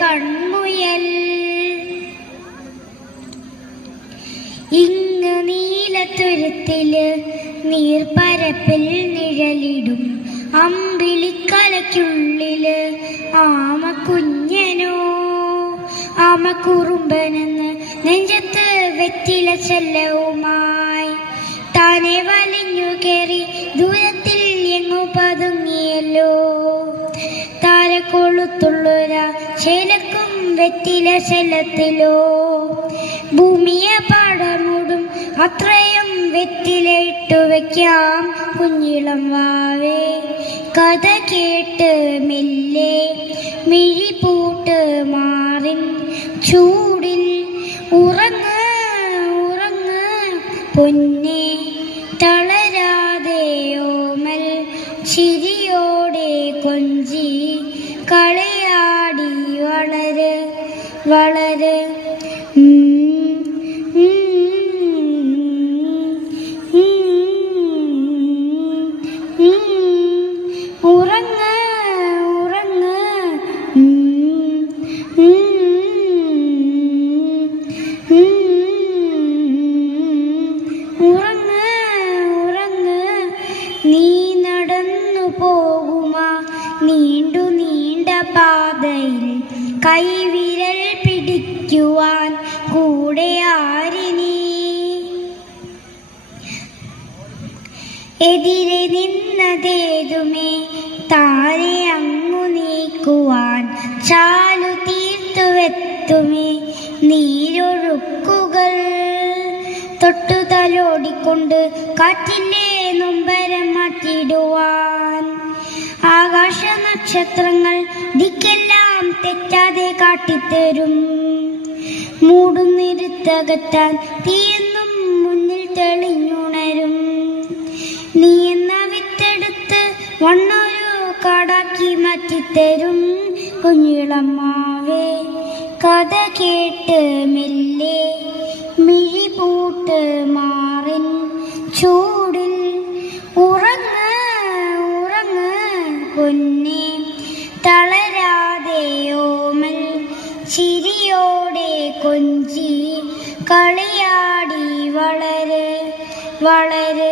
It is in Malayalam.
കൺമുയൽ. ഇങ്ങ് നീലത്തുരുത്തില് നീർപ്പരപ്പിൽ നിഴലിടും അമ്പിളിക്കലയ്ക്കുള്ളില് ആമക്കുഞ്ഞനോ. ആമക്കുറുമ്പനെന്ന് നെഞ്ചത്ത് വെറ്റില ചെല്ലവുമായി താനെ വലിഞ്ഞു കയറി ദൂരത്തിൽ എങ്ങു പതുങ്ങിയല്ലോ. താരക്കൊളുത്തുള്ളൊര ചേലക്കും വെറ്റില ചെല്ലത്തിലോ. ഭൂമിയെ പാടമൂടും അത്രയും വെറ്റില ഇട്ടു വയ്ക്കാം കുഞ്ഞിളം വാവേ. കഥ കേട്ട് മെല്ലെ മിഴിപൂട്ട് മാറിൻ ചൂടിൽ ഉറങ്ങ് ഉറങ്ങ് പൊന്നെ. തളരാതെ ഓമൽ ചിരിയോടെ കൊഞ്ചി കളിയാടി വളര് വളര്. ഉറങ്ങ് ഉറങ്ങ് ഉറങ്ങ് ഉറങ്ങ്. നീ നടന്നു പോകുമാ നീണ്ടു നീണ്ട പാതയിൽ കൈവിരൽ പിടിക്കുവാൻ കൂടെ ആരിനി. എതിരെ നിന്നതേതുമേ താരെ അങ്ങു നീക്കുവാൻ ചാലു തീർത്തുവെത്തുമേ നീരൊഴുക്കുകൾ. തൊട്ടു തലോടിക്കൊണ്ട് കാറ്റിൻ്റെ നൊമ്പരം മാറ്റിടുവാൻ ആകാശ നക്ഷത്രങ്ങൾ ദിക്കെല്ലാം തെറ്റാതെ കാട്ടിത്തരും. മൂടുന്നിരുത്തകറ്റാൻ തീയെന്നും മുന്നിൽ തെളിഞ്ഞുണരും. നീ എന്ന വിത്തെടുത്ത് വണ്ണൊരു കാടാക്കി മാറ്റിത്തരും കുഞ്ഞിളമ്മാവേ. കഥ കേട്ട് മെല്ലെ മിഴിപൂട്ട് മാറിൻ ചൂടിൽ ഉറങ്ങ് ഉറങ്ങ് പൊന്നെ. തളരാതെ ഓമൽ ചിരിയോടെ കൊഞ്ചി കളിയാടി വളര് വളര്.